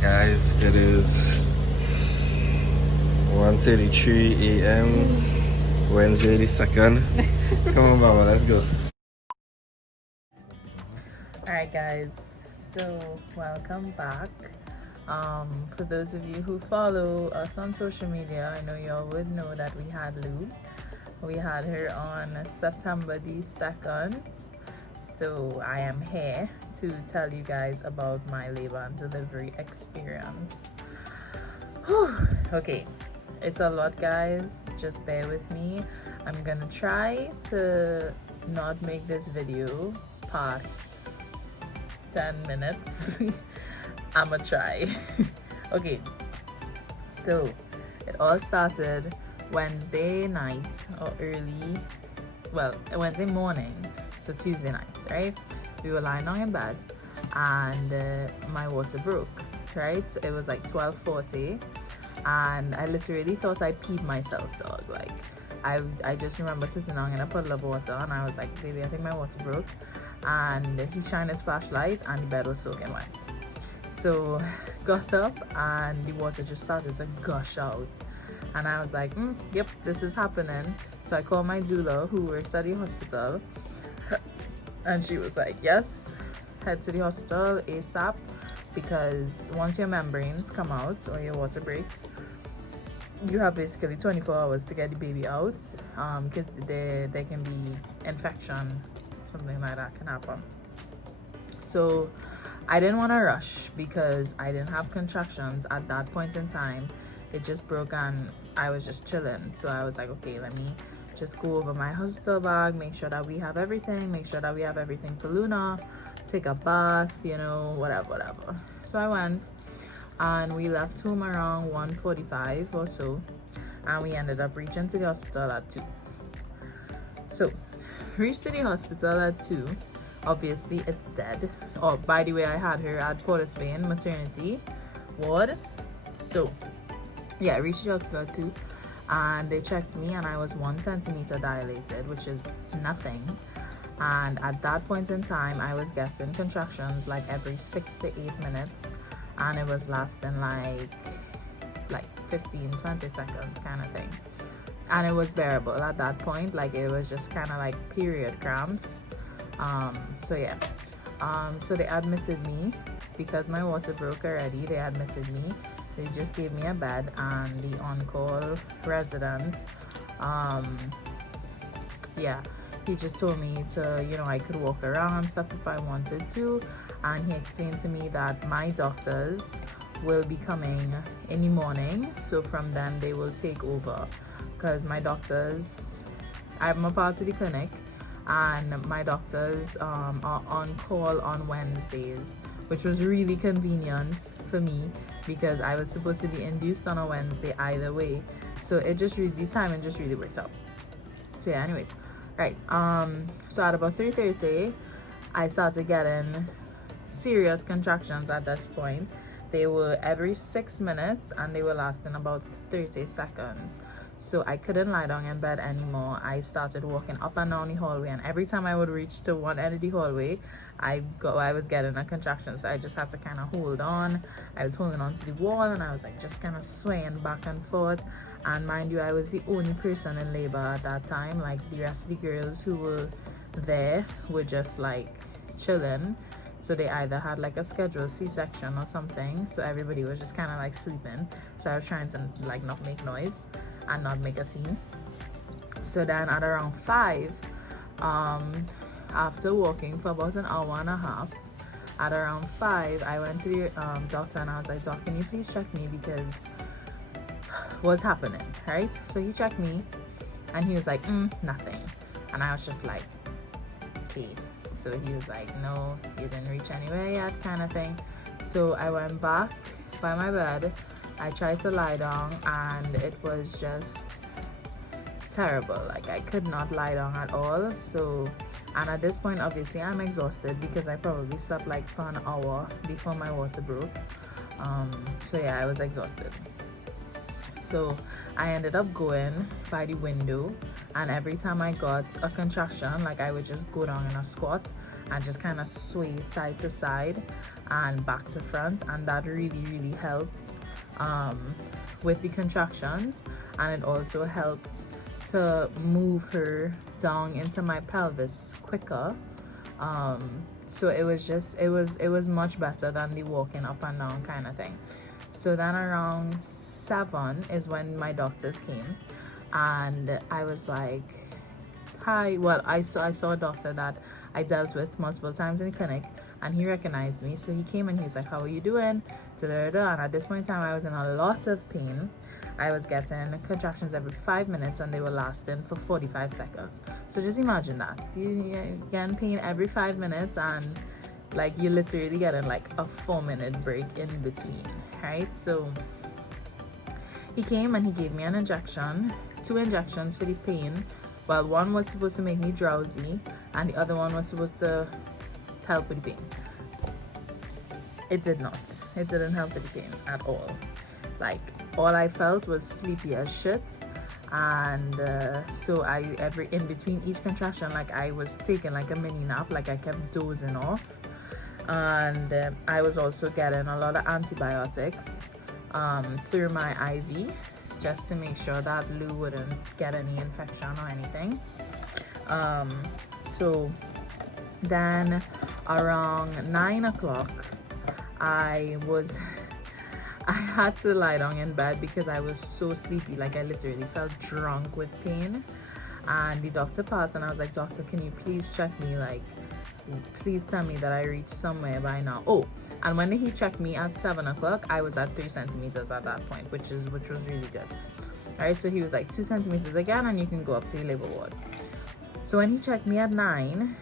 Guys, it is 1:33 a.m. Wednesday the 2nd. Come on, Mama, let's go. Alright guys, so welcome back. For those of you who follow us on social media, I know y'all would know that we had Lou. We had her on September the 2nd. So I am here to tell you guys about my labor and delivery experience. Okay, it's a lot guys, just bear with me. I'm gonna try to not make this video past 10 minutes. I'ma try. Okay, so it all started Wednesday night or Wednesday morning, so Tuesday night, right? We were lying down in bed and my water broke, right? So it was like 12:40 and I literally thought I peed myself, dog. Like I just remember sitting down in a puddle of water and I was like, baby, I think my water broke. And he shined his flashlight and the bed was soaking wet. So got up and the water just started to gush out. And I was like, yep, this is happening. So I called my doula who works at the hospital. And she was like, yes, head to the hospital ASAP, because once your membranes come out or your water breaks, you have basically 24 hours to get the baby out, because there can be infection, something like that can happen. So I didn't want to rush because I didn't have contractions at that point in time. It just broke and I was just chilling. So I was like, okay, let me just go over my hospital bag, make sure that we have everything, for Luna, take a bath, you know, whatever. So I went and we left home around 1:45 or so, and we ended up reaching to the hospital at 2. So reached to the hospital at 2. Obviously it's dead. Oh, by the way, I had her at Port of Spain maternity ward. So yeah, I reached the hospital at 2 and they checked me and I was 1 centimeter dilated, which is nothing. And at that point in time I was getting contractions like every 6 to 8 minutes, and it was lasting like 15-20 seconds kind of thing, and it was bearable at that point. Like it was just kind of like period cramps. So yeah, so they admitted me because my water broke already. They admitted me. They just gave me a bed, and the on-call resident, yeah, he just told me to, you know, I could walk around and stuff if I wanted to. And he explained to me that my doctors will be coming in the morning, so from then they will take over, because my doctors, I'm a part of the clinic and my doctors are on call on Wednesdays, which was really convenient for me because I was supposed to be induced on a Wednesday either way. So it just really, the timing just really worked out. So yeah, anyways, right, so at about 3:30 I started getting serious contractions. At this point they were every 6 minutes and they were lasting about 30 seconds. So I couldn't lie down in bed anymore. I started walking up and down the hallway, and every time I would reach to one end of the hallway I was getting a contraction. So I just had to kind of hold on. I was holding on to the wall and I was like just kind of swaying back and forth. And mind you, I was the only person in labor at that time. Like the rest of the girls who were there were just like chilling. So they either had like a scheduled C-section or something. So everybody was just kind of like sleeping. So I was trying to like not make noise and not make a scene. So then at around 5, after walking for about an hour and a half, at around 5 I went to the doctor and I was like, doc, can you please check me because what's happening, right? So he checked me and he was like, nothing. And I was just like, okay. So he was like, no, you didn't reach anywhere yet, kind of thing. So I went back by my bed. I tried to lie down and it was just terrible. Like I could not lie down at all. So, and at this point obviously I'm exhausted because I probably slept like for an hour before my water broke. So yeah, I was exhausted. So I ended up going by the window, and every time I got a contraction, like I would just go down in a squat and just kind of sway side to side and back to front, and that really helped with the contractions, and it also helped to move her down into my pelvis quicker. So it was much better than the walking up and down kind of thing. So then around 7 is when my doctors came, and I was like, hi. Well, I saw a doctor that I dealt with multiple times in the clinic, and he recognized me. So he came and he's like, how are you doing? And at this point in time, I was in a lot of pain. I was getting contractions every 5 minutes, and they were lasting for 45 seconds. So just imagine that. You're getting pain every 5 minutes, and like you're literally getting like a 4-minute break in between, right? So he came and he gave me an injection, 2 injections for the pain. Well, one was supposed to make me drowsy, and the other one was supposed to help with the pain. It did not. It didn't help with the pain at all. Like, all I felt was sleepy as shit, and so in between each contraction, like I was taking like a mini nap, like I kept dozing off, and I was also getting a lot of antibiotics through my IV, just to make sure that Lou wouldn't get any infection or anything. So then around 9 o'clock, I had to lie down in bed because I was so sleepy. Like I literally felt drunk with pain, and the doctor passed, and I was like, doctor, can you please check me? Like, please tell me that I reached somewhere by now. Oh, and when he checked me at 7 o'clock, I was at 3 centimeters at that point, which was really good. All right, so he was like 2 centimeters again, and you can go up to the labor ward. So when he checked me at 9,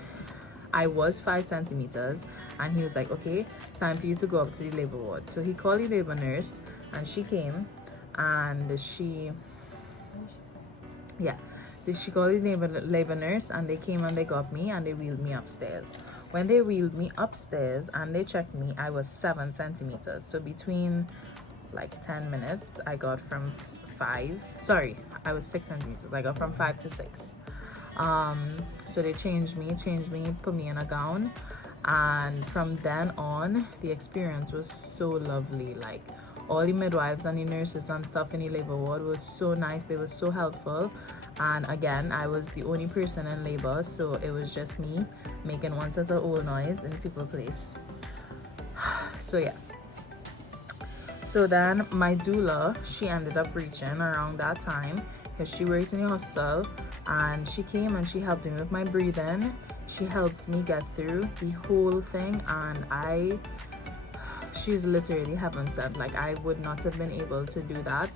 I was 5 centimeters, and he was like, okay, time for you to go up to the labor ward. So he called the labor nurse, and she came, and she called the labor nurse, and they came and they got me and they wheeled me upstairs. When they wheeled me upstairs and they checked me, I was 7 centimeters. So between like 10 minutes, I got from 5, sorry, I was 6 centimeters. I got from 5 to 6. So they changed me, put me in a gown, and from then on, the experience was so lovely. Like, all the midwives and the nurses and stuff in the labor ward was so nice. They were so helpful, and again, I was the only person in labor, so it was just me making one set of old noise in the people place. So yeah, so then my doula, she ended up reaching around that time because she works in the hospital, and she came and she helped me with my breathing. She helped me get through the whole thing, and she's literally heaven sent. Like, I would not have been able to do that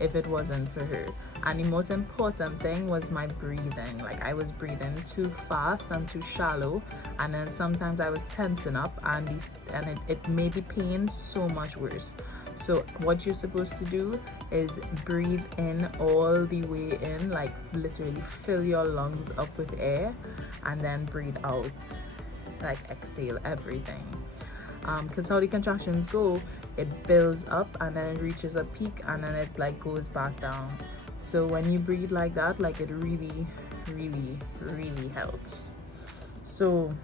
if it wasn't for her. And the most important thing was my breathing. Like, I was breathing too fast and too shallow, and then sometimes I was tensing up, and it made the pain so much worse. So what you're supposed to do is breathe in all the way in, like literally fill your lungs up with air, and then breathe out, like exhale everything. Because how the contractions go, it builds up and then it reaches a peak, and then it like goes back down. So when you breathe like that, like it really helps. So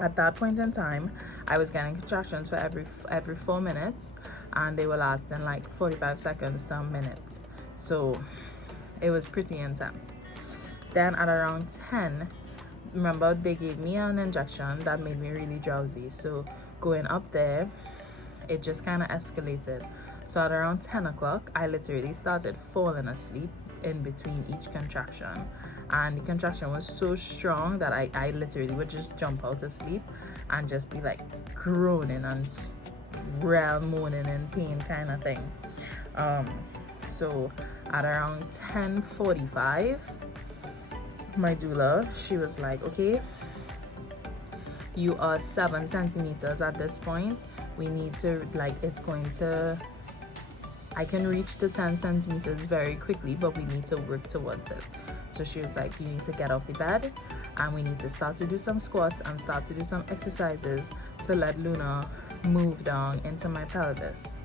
at that point in time, I was getting contractions for every 4 minutes, and they were lasting like 45 seconds to a minute. So it was pretty intense. Then at around 10, remember, they gave me an injection that made me really drowsy. So going up there, it just kind of escalated. So at around 10 o'clock, I literally started falling asleep in between each contraction, and the contraction was so strong that I literally would just jump out of sleep and just be like groaning and real moaning in pain kind of thing. So at around 10:45, my doula, she was like, okay, you are 7 centimeters at this point. We need to, like, I can reach the 10 centimeters very quickly, but we need to work towards it. So she was like, you need to get off the bed, and we need to start to do some squats and start to do some exercises to let Luna move down into my pelvis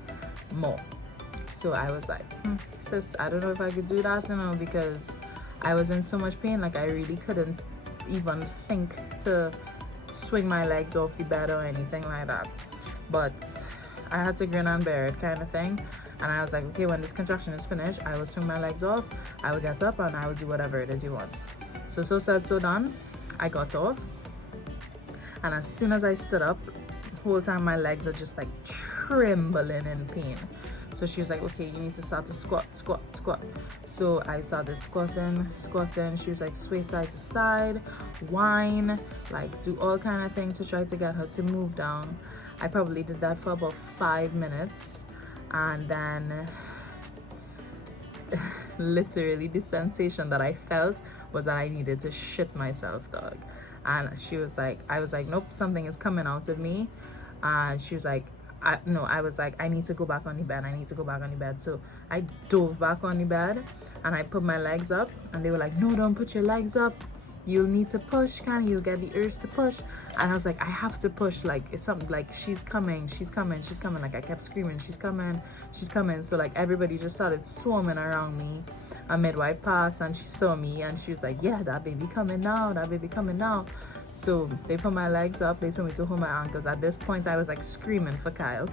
more. So I was like, sis, I don't know if I could do that, because I was in so much pain. Like, I really couldn't even think to swing my legs off the bed or anything like that, but I had to grin and bear it kind of thing. And I was like, okay, when this contraction is finished, I will swing my legs off, I will get up, and I will do whatever it is you want. So said, so done. I got off, and as soon as I stood up, the whole time my legs are just like trembling in pain. So she was like, okay, you need to start to squat. So I started squatting. She was like, sway side to side, whine, like do all kind of things to try to get her to move down. I probably did that for about 5 minutes, and then literally the sensation that I felt was that I needed to shit myself, dog. And she was like, I was like, nope, something is coming out of me. And she was like, I was like, I need to go back on the bed. So I dove back on the bed and I put my legs up, and they were like, no, don't put your legs up, you'll need to push, you'll get the urge to push. And I was like, I have to push, like it's something, like she's coming, like I kept screaming, she's coming. So like everybody just started swarming around me. A midwife passed and she saw me and she was like, yeah, that baby coming now. So they put my legs up, they told me to hold my ankles. At this point I was like screaming for Kyle,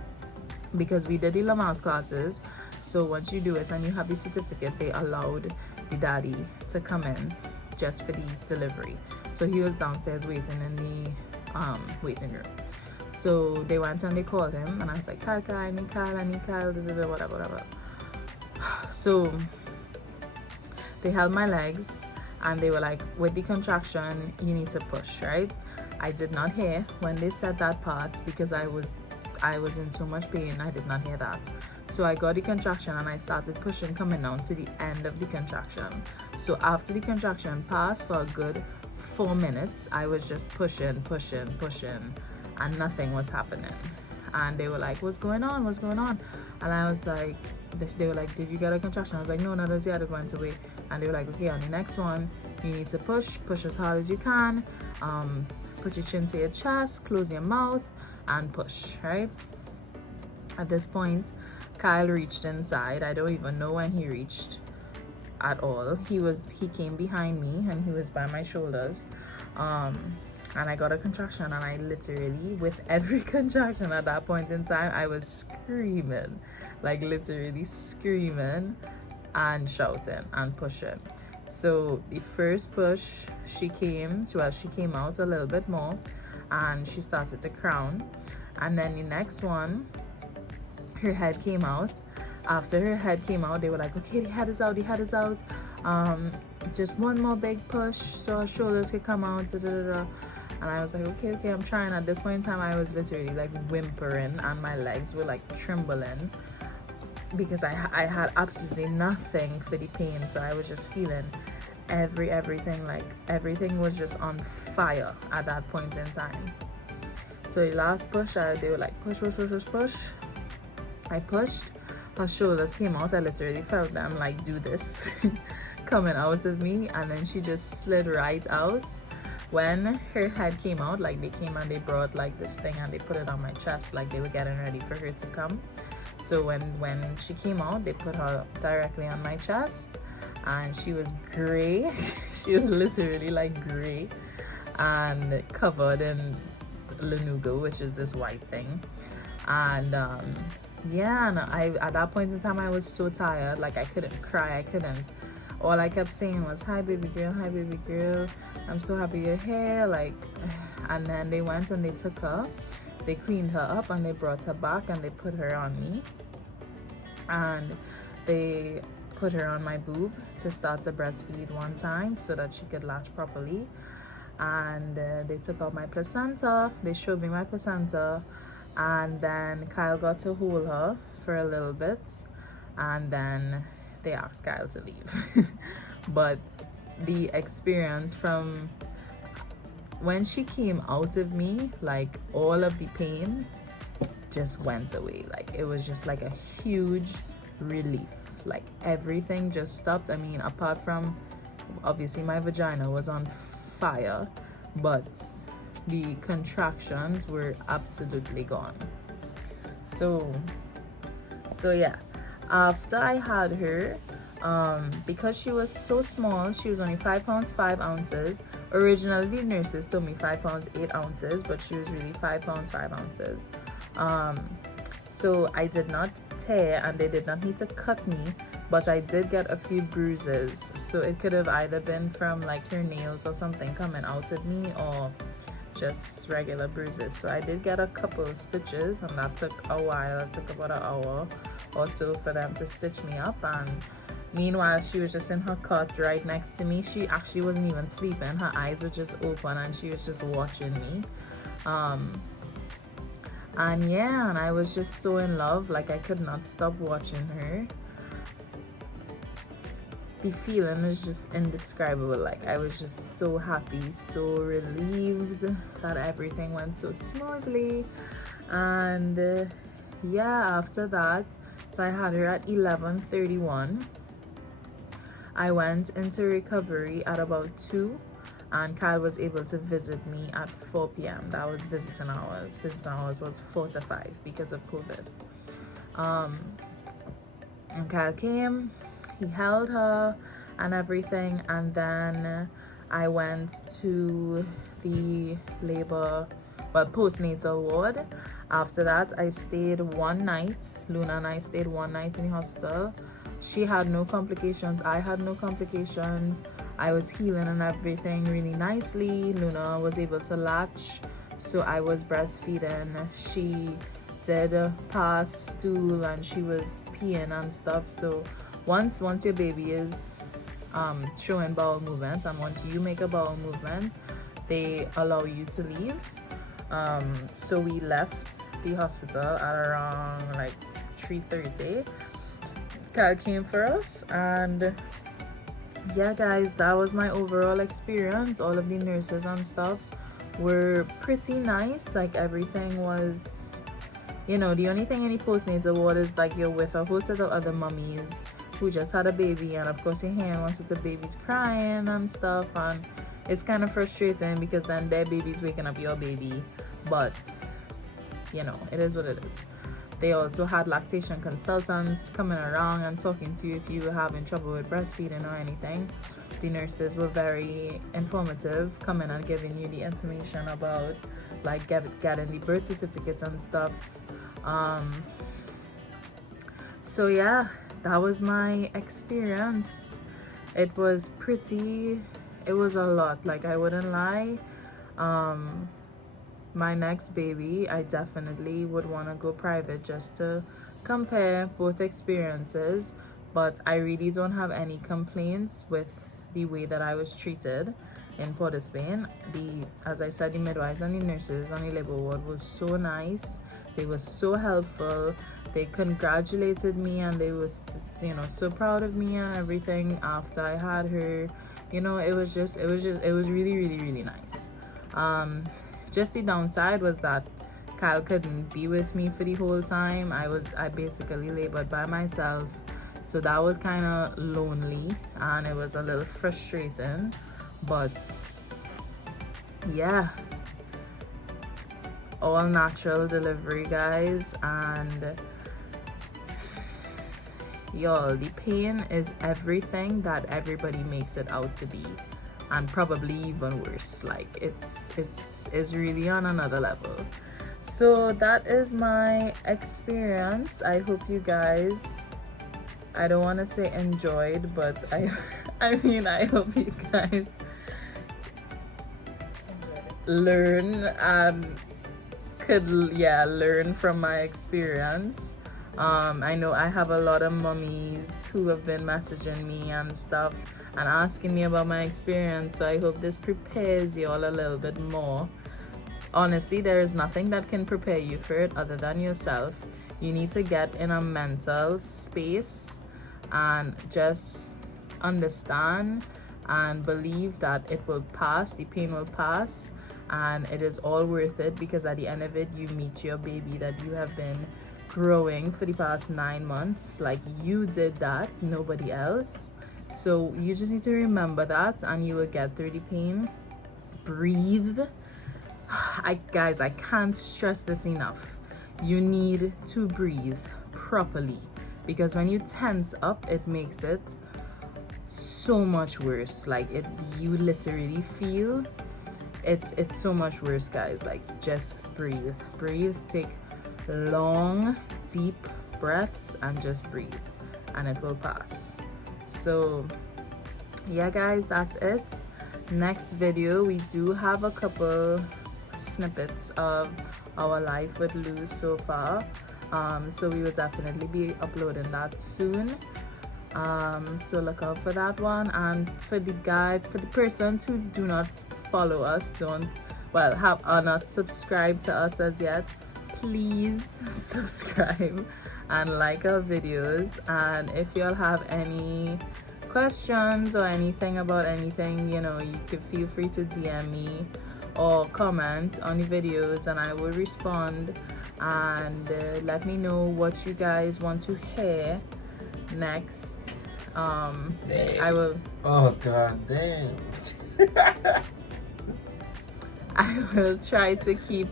because we did the Lamaze classes. So once you do it and you have the certificate, they allowed the daddy to come in just for the delivery. So he was downstairs waiting in the waiting room. So they went and they called him, and I was like, Kyle, I need Kyle, whatever. So they held my legs and they were like, with the contraction you need to push, right? I did not hear when they said that part, because I was in so much pain. I did not hear that. So I got the contraction and I started pushing, coming down to the end of the contraction. So after the contraction passed for a good 4 minutes, I was just pushing, and nothing was happening. And they were like, what's going on? And I was like, they were like, did you get a contraction? I was like, no, not as yet, it went away. And they were like, okay, on the next one you need to push as hard as you can, put your chin to your chest, close your mouth and push, right? At this point Kyle reached inside. I don't even know when he reached at all. He came behind me and he was by my shoulders, and I got a contraction, and I literally, with every contraction at that point in time, I was screaming, like literally screaming and shouting and pushing. So the first push, she came out a little bit more and she started to crown, and then the next one, her head came out. After her head came out, they were like, okay, the head is out, just one more big push so her shoulders could come out, And I was like, okay, I'm trying. At this point in time, I was literally like whimpering and my legs were like trembling, because I had absolutely nothing for the pain. So I was just feeling everything, like everything was just on fire at that point in time. So the last push, they were like, push. I pushed, her shoulders came out. I literally felt them like do this coming out of me, and then she just slid right out. When her head came out, like they came and they brought like this thing and they put it on my chest, like they were getting ready for her to come. So when she came out, they put her directly on my chest, and she was gray. She was literally like gray and covered in lanugo, which is this white thing. And yeah, and at that point in time I was so tired, like I couldn't cry, all I kept saying was, hi baby girl, I'm so happy you're here, like. And then they went and they took her, they cleaned her up and they brought her back and they put her on me, and they put her on my boob to start to breastfeed one time so that she could latch properly. And they took out my placenta, they showed me my placenta, and then Kyle got to hold her for a little bit, and then they asked Kyle to leave. But the experience from when she came out of me, like all of the pain just went away. Like it was just like a huge relief, like everything just stopped. I mean, apart from obviously my vagina was on fire, but the contractions were absolutely gone. So yeah, after I had her, because she was so small, she was only 5 pounds 5 ounces. Originally the nurses told me 5 pounds 8 ounces, but she was really 5 pounds 5 ounces. So I did not tear and they did not need to cut me, but I did get a few bruises. So it could have either been from like her nails or something coming out at me, or just regular bruises. So I did get a couple stitches, and that took a while. It took about an hour or so for them to stitch me up. And meanwhile, she was just in her cot right next to me. She actually wasn't even sleeping. Her eyes were just open and she was just watching me. And yeah, and I was just so in love. Like, I could not stop watching her. The feeling was just indescribable. Like, I was just so happy, so relieved that everything went so smoothly. And yeah, after that, so I had her at 11:31. I went into recovery at about 2, and Kyle was able to visit me at 4 p.m. That was visiting hours. Visiting hours was 4 to 5 because of COVID. And Kyle came, he held her and everything, and then I went to the postnatal ward. After that, I stayed one night. Luna and I stayed one night in the hospital. She had no complications, I had no complications. I was healing and everything really nicely. Luna was able to latch, so I was breastfeeding. She did pass stool and she was peeing and stuff. So once your baby is showing bowel movements, and once you make a bowel movement, they allow you to leave. So we left the hospital at around like 3:30. Kyle came for us, and yeah guys, that was my overall experience. All of the nurses and stuff were pretty nice. Like, everything was, you know, the only thing in the postnatal ward is like you're with a whole set of other mummies who just had a baby, and of course you're hearing once the baby's crying and stuff, and it's kind of frustrating because then their baby's waking up your baby. But you know, it is what it is. They also had lactation consultants coming around and talking to you if you were having trouble with breastfeeding or anything. The nurses were very informative, coming and giving you the information about like getting the birth certificates and stuff. So yeah, that was my experience. It was a lot, like, I wouldn't lie. My next baby, I definitely would want to go private just to compare both experiences, but I really don't have any complaints with the way that I was treated in Port of Spain. As I said, the midwives and the nurses on the labor ward was so nice. They were so helpful. They congratulated me, and they was, you know, so proud of me and everything after I had her. You know, it was really, really, really nice. Just the downside was that Kyle couldn't be with me for the whole time. I basically labored by myself, so that was kind of lonely and it was a little frustrating. But yeah, all natural delivery, guys, and y'all, the pain is everything that everybody makes it out to be, and probably even worse. Like, it's really on another level. So that is my experience. I hope you guys, I don't want to say enjoyed, but I mean, I hope you guys learn and could learn from my experience. I know I have a lot of mummies who have been messaging me and stuff and asking me about my experience, so I hope this prepares you all a little bit more. Honestly, there is nothing that can prepare you for it other than yourself. You need to get in a mental space and just understand and believe that it will pass, the pain will pass, and it is all worth it, because at the end of it, you meet your baby that you have been growing for the past 9 months. Like, you did that, nobody else. So you just need to remember that, and you will get through the pain. Breathe. Guys, I can't stress this enough. You need to breathe properly, because when you tense up, it makes it so much worse. Like you literally feel it's so much worse, guys. Like, just breathe, take long deep breaths and just breathe, and it will pass. So yeah, guys, that's it. Next video, we do have a couple snippets of our life with Lou so far, so we will definitely be uploading that soon. So look out for that one. And for the persons who do not follow us, are not subscribed to us as yet, please subscribe and like our videos. And if y'all have any questions or anything about anything, you know, you could feel free to DM me or comment on the videos, and I will respond. And let me know what you guys want to hear next. I will god damn. I will try to keep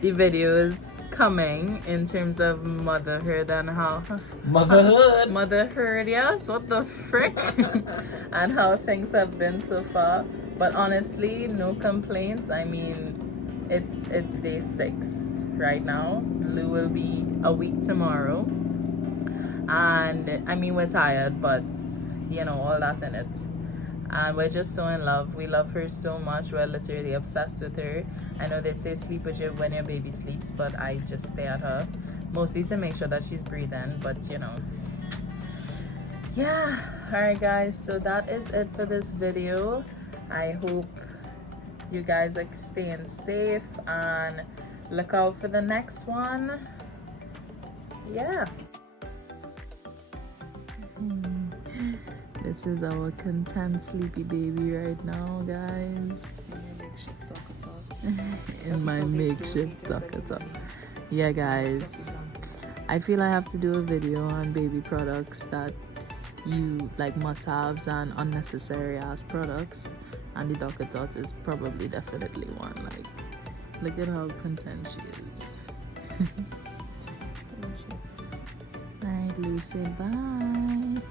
the videos coming in terms of motherhood and how motherhood, yes, what the frick. And how things have been so far. But honestly, no complaints. I mean, it's day 6 right now. Lou will be a week tomorrow, and I mean, we're tired, but you know, all that in it. And we're just so in love. We love her so much. We're literally obsessed with her. I know they say sleep with you when your baby sleeps, but I just stay at her mostly to make sure that she's breathing. But you know, yeah. All right, guys, so that is it for this video. I hope you guys are staying safe, and look out for the next one. Yeah. This is our content sleepy baby right now, guys. In my makeshift talker talk. Yeah, guys, I feel I have to do a video on baby products that you like, must-haves and unnecessary ass products, and the Docker Tot is probably definitely one. Like, look at how content she is. Alright, Lucy, bye.